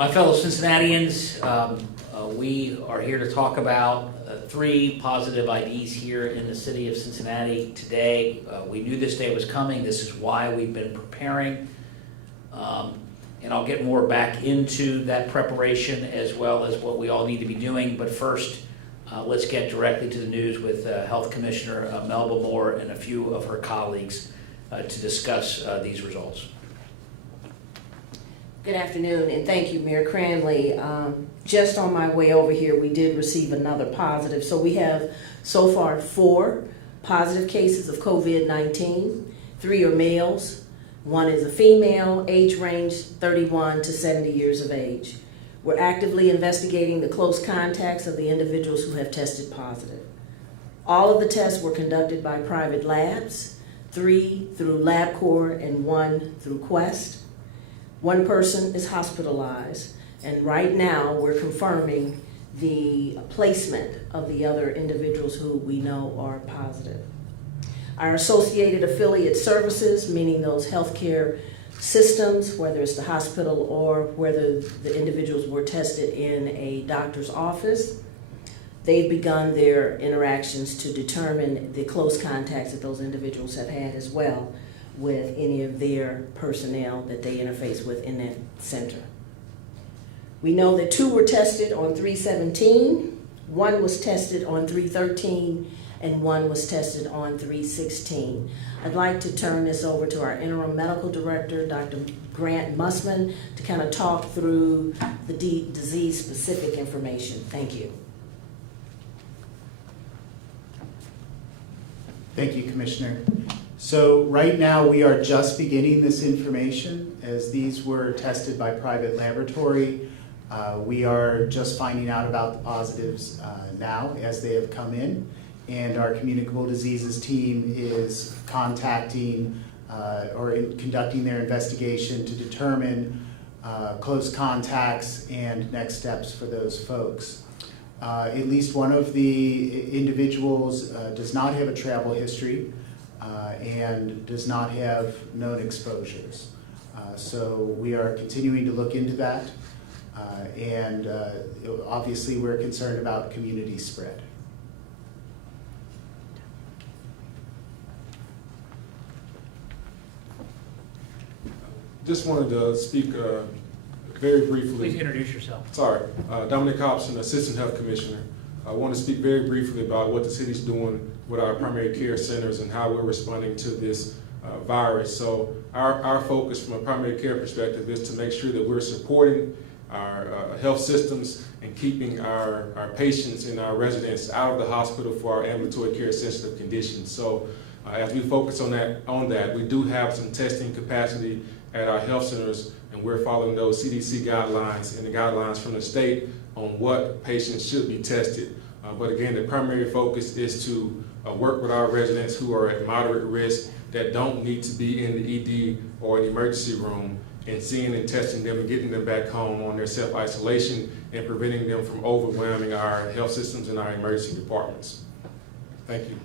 My fellow Cincinnatians, we are here to talk about 3 positive IDs here in the city of Cincinnati today. We knew this day was coming. This is why we've been preparing. And I'll get more back into that preparation as well as what we all need to be doing. But first, let's get directly to the news with Health Commissioner Melba Moore and a few of her colleagues to discuss these results. Good afternoon, and thank you, Mayor Cranley. Just on my way over here, we did receive another positive. So we have so far 4 positive cases of COVID-19. 3 are males. 1 is a female, age range 31 to 70 years of age. We're actively investigating the close contacts of the individuals who have tested positive. All of the tests were conducted by private labs, 3 through LabCorp and 1 through Quest. 1 person is hospitalized, and right now we're confirming the placement of the other individuals who we know are positive. Our associated affiliate services, meaning those healthcare systems, whether it's the hospital or whether the individuals were tested in a doctor's office, they've begun their interactions to determine the close contacts that those individuals have had as well with any of their personnel that they interface with in that center. We know that 2 were tested on 3/17, 1 was tested on 3/13, and 1 was tested on 3/16. I'd like to turn this over to our interim medical director, Dr. Grant Mussman, to kind of talk through the disease-specific information. Thank you. Thank you, Commissioner. So right now we are just beginning this information as these were tested by private laboratory. We are just finding out about the positives now as they have come in, and our communicable diseases team is contacting or conducting their investigation to determine close contacts and next steps for those folks. At least one of the individuals does not have a travel history and does not have known exposures. So we are continuing to look into that, and obviously we're concerned about community spread. Just wanted to speak very briefly. Please introduce yourself. Sorry, Dominic Hobson, Assistant Health Commissioner. I want to speak very briefly about what the city's doing with our primary care centers and how we're responding to this virus. So our focus from a primary care perspective is to make sure that we're supporting our health systems and keeping our patients and our residents out of the hospital for our ambulatory care sensitive conditions. So as we focus on that, we do have some testing capacity at our health centers, and we're following those CDC guidelines and the guidelines from the state on what patients should be tested. But again, the primary focus is to work with our residents who are at moderate risk that don't need to be in the ED or an emergency room, and seeing and testing them and getting them back home on their self-isolation and preventing them from overwhelming our health systems and our emergency departments. Thank you.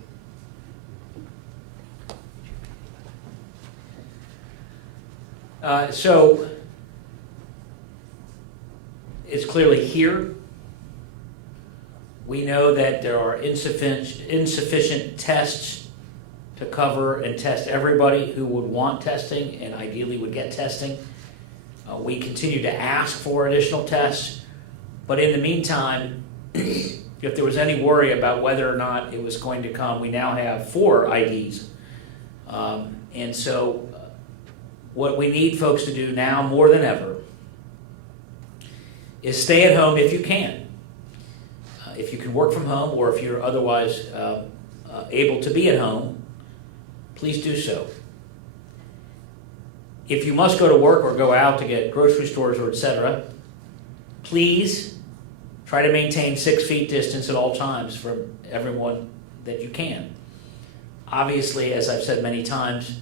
So it's clearly here. We know that there are insufficient tests to cover and test everybody who would want testing and ideally would get testing. We continue to ask for additional tests, but in the meantime, if there was any worry about whether or not it was going to come, we now have 4 IDs. And so what we need folks to do now more than ever is stay at home if you can. If you can work from home, or if you're otherwise able to be at home, please do so. If you must go to work or go out to get grocery stores or etc., please try to maintain 6 feet distance at all times from everyone that you can. Obviously, as I've said many times,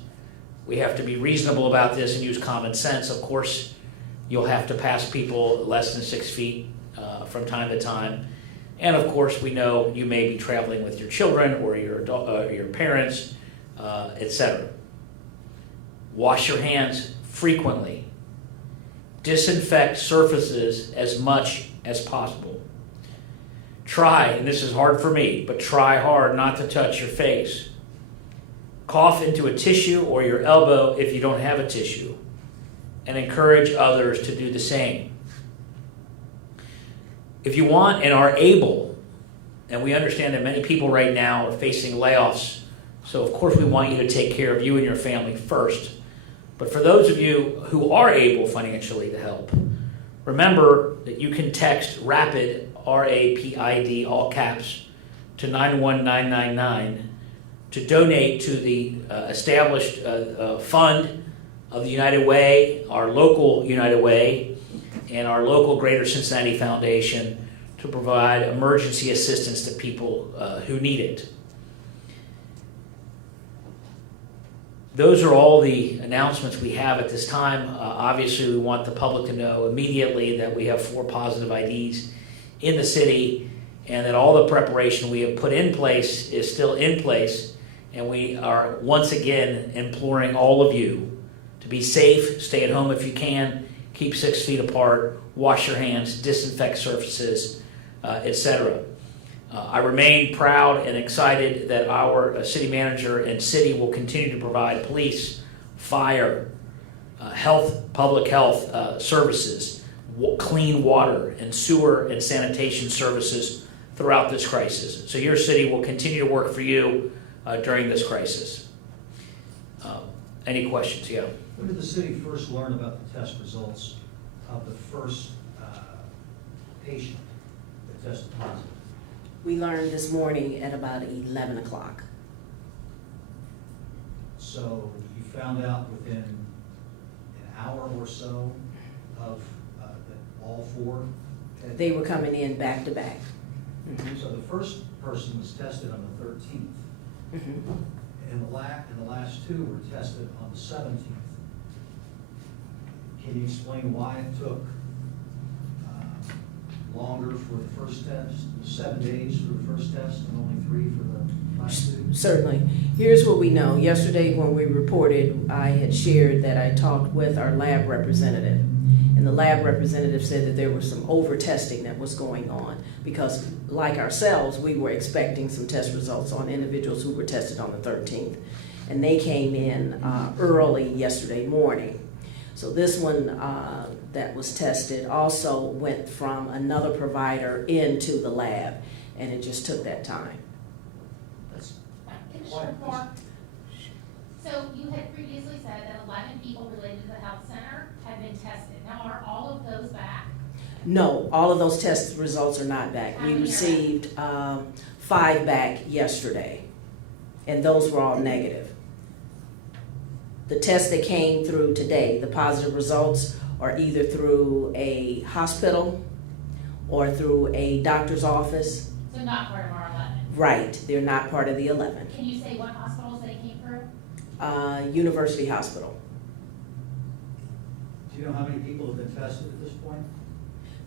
we have to be reasonable about this and use common sense. Of course, you'll have to pass people less than 6 feet from time to time. And of course, we know you may be traveling with your children or your parents, etc. Wash your hands frequently. Disinfect surfaces as much as possible. Try, and this is hard for me, but try hard not to touch your face. Cough into a tissue or your elbow if you don't have a tissue, and encourage others to do the same. If you want and are able, and we understand that many people right now are facing layoffs, so of course we want you to take care of you and your family first. But for those of you who are able financially to help, remember that you can text RAPID, R-A-P-I-D, all caps, to 91999 to donate to the established fund of the United Way, our local United Way, and our local Greater Cincinnati Foundation to provide emergency assistance to people who need it. Those are all the announcements we have at this time. Obviously, we want the public to know immediately that we have 4 positive IDs in the city and that all the preparation we have put in place is still in place. And we are once again imploring all of you to be safe, stay at home if you can, keep 6 feet apart, wash your hands, disinfect surfaces, etc. I remain proud and excited that our city manager and city will continue to provide police, fire, public health services, clean water and sewer and sanitation services throughout this crisis. So your city will continue to work for you during this crisis. Any questions? Yeah. When did the city first learn about the test results of the first patient that tested positive? We learned this morning at about 11 o'clock. So you found out within an hour or so of that all 4? They were coming in back to back. So the first person was tested on the 13th, and the last 2 were tested on the 17th. Can you explain why it took longer for the first test, 7 days for the first test, and only 3 for the last 2? Certainly. Here's what we know. Yesterday when we reported, I had shared that I talked with our lab representative. And the lab representative said that there was some over-testing that was going on because, like ourselves, we were expecting some test results on individuals who were tested on the 13th. And they came in early yesterday morning. So this one that was tested also went from another provider into the lab, and it just took that time. That's Commissioner Clark, so you had previously said that 11 people related to the health center had been tested. Now, are all of those back? No, all of those test results are not back. How We many are received 5 back yesterday, and those were all negative. The tests that came through today, the positive results, are either through a hospital or through a doctor's office. So not part of our 11. Right, they're not part of the 11. Can you say what hospitals they came through? University Hospital. Do you know how many people have been tested at this point?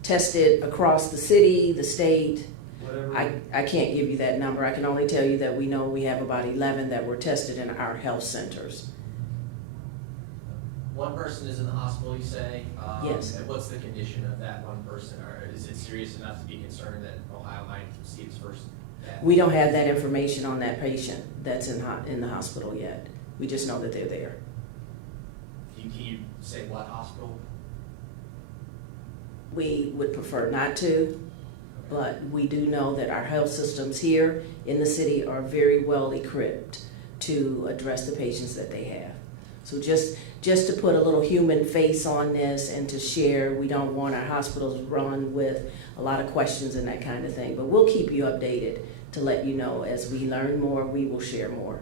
Tested across the city, the state. Whatever. I can't give you that number. I can only tell you that we know we have about 11 that were tested in our health centers. One person is in the hospital, you say? Yes. And what's the condition of that one person? Or is it serious enough to be concerned that Ohio might see its first death? We don't have that information on that patient that's in the hospital yet. We just know that they're there. Can you say what hospital? We would prefer not to, but we do know that our health systems here in the city are very well equipped to address the patients that they have. So just to put a little human face on this and to share, we don't want our hospitals run with a lot of questions and that kind of thing. But we'll keep you updated to let you know. As we learn more, we will share more.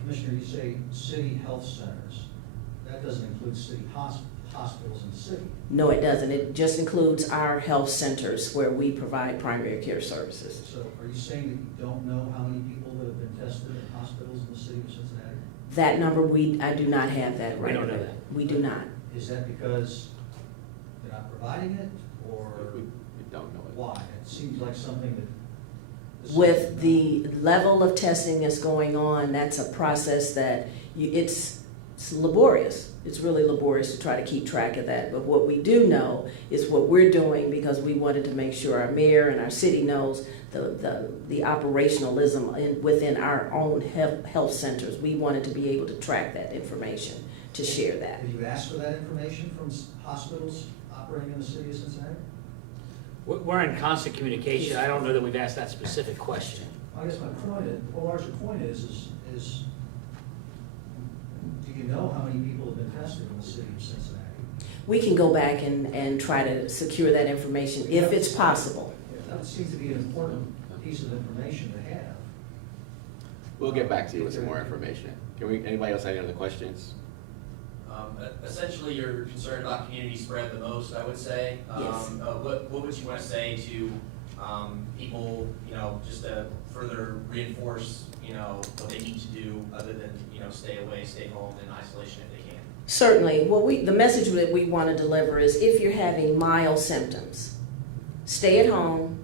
Commissioner, you say city health centers. That doesn't include city hospitals in the city. No, it doesn't. It just includes our health centers where we provide primary care services. So are you saying that you don't know how many people that have been tested in hospitals in the city of Cincinnati? That number, I do not have that right now. We don't know that. We do not. Is that because they're not providing it, or We don't know it. why? It seems like something that... With the level of testing that's going on, that's a process that it's it's laborious. It's really laborious to try to keep track of that. But what we do know is what we're doing, because we wanted to make sure our mayor and our city knows the operationalism within our own health centers. We wanted to be able to track that information, to share that. Have you asked for that information from hospitals operating in the city of Cincinnati? We're in constant communication. I don't know that we've asked that specific question. I guess my point is, the larger point is, do you know how many people have been tested in the city of Cincinnati? We can go back and try to secure that information if it's possible. That seems to be an important piece of information to have. We'll get back to you with some more information. Anybody else have any other questions? Essentially, you're concerned about community spread the most, I would say. Yes. What would you want to say to people, just to further reinforce, what they need to do other than, stay away, stay home in isolation if they can? Certainly. The message that we want to deliver is, if you're having mild symptoms, stay at home,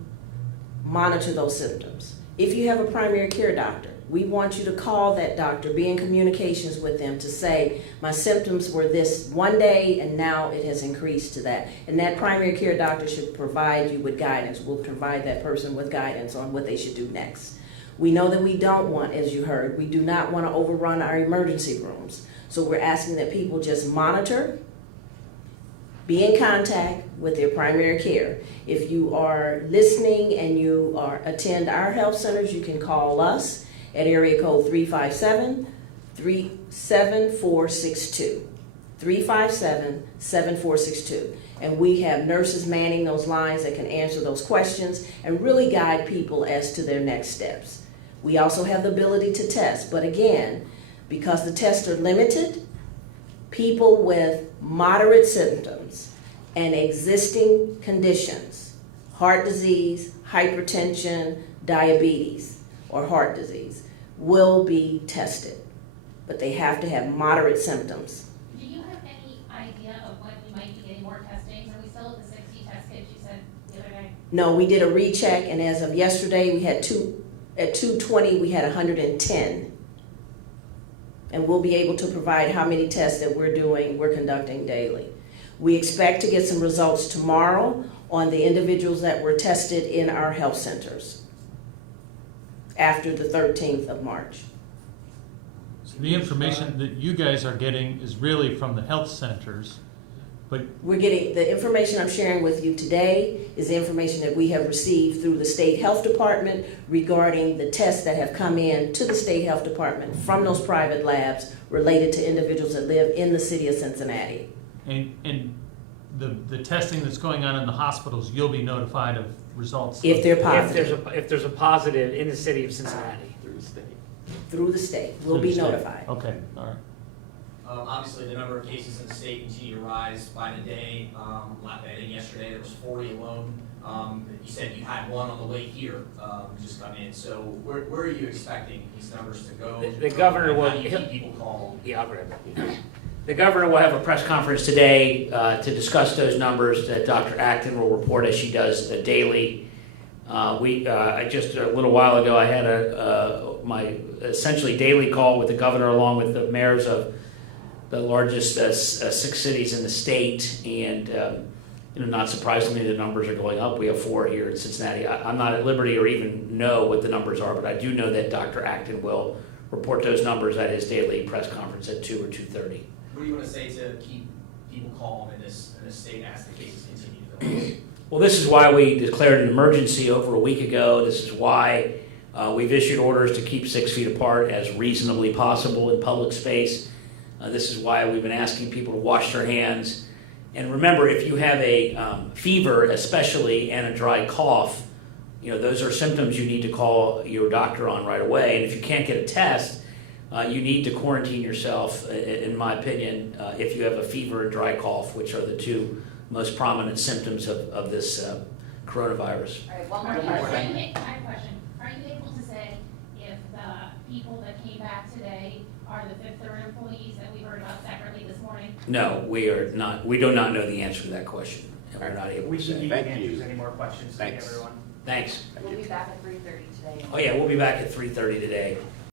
monitor those symptoms. If you have a primary care doctor, we want you to call that doctor, be in communications with them to say, my symptoms were this one day and now it has increased to that. And that primary care doctor should provide you with guidance. We'll provide that person with guidance on what they should do next. We know that we don't want, as you heard, we do not want to overrun our emergency rooms. So we're asking that people just monitor, be in contact with their primary care. If you are listening and you attend our health centers, you can call us at area code 357-7462. 357-7462. And we have nurses manning those lines that can answer those questions and really guide people as to their next steps. We also have the ability to test, but again, because the tests are limited, people with moderate symptoms and existing conditions, heart disease, hypertension, diabetes, or heart disease, will be tested. But they have to have moderate symptoms. Do you have any idea of when we might be getting more testings? Are we still at the 60 test kits you said the other day? No, we did a recheck, and as of yesterday, we had at 2:20, we had 110. And we'll be able to provide how many tests that we're conducting daily. We expect to get some results tomorrow on the individuals that were tested in our health centers after the 13th of March. So the information that you guys are getting is really from the health centers, but We're getting, the information I'm sharing with you today is the information that we have received through the state health department regarding the tests that have come in to the state health department from those private labs related to individuals that live in the city of Cincinnati. and the testing that's going on in the hospitals, you'll be notified of results. If they're positive. If there's a positive in the city of Cincinnati. Through the state. Through the state, we'll Through be the state. notified. Okay, all right. Obviously, the number of cases in the state continue to rise by the day. I think yesterday there was 40 alone. You said you had one on the way here, just come in. So where are you expecting these numbers to go? The governor will. How do you keep people calm? Yeah, I'll grab it. The governor will have a press conference today to discuss those numbers that Dr. Acton will report as she does daily. Just a little while ago, I had my essentially daily call with the governor along with the mayors of the largest 6 cities in the state, and not surprisingly, the numbers are going up. We have 4 here in Cincinnati. I'm not at liberty or even know what the numbers are, but I do know that Dr. Acton will report those numbers at his daily press conference at 2 or 2:30. What do you want to say to keep people calm in this state as the cases continue to go up? Well, this is why we declared an emergency over a week ago. This is why we've issued orders to keep 6 feet apart as reasonably possible in public space. This is why we've been asking people to wash their hands. And remember, if you have a fever especially and a dry cough, those are symptoms you need to call your doctor on right away. And if you can't get a test, you need to quarantine yourself, in my opinion, if you have a fever and dry cough, which are the 2 most prominent symptoms of this coronavirus. All right, one more question. I have a question. Are you able to say if the people that came back today are the Fifth Third employees that we heard about separately this morning? No, we are not. We do not know the answer to that question. And we're not able We to can say. keep Thank answers. you. Any more questions? Thanks. Everyone? Thanks. We'll be back at 3:30 today. Oh yeah, we'll be back at 3:30 today.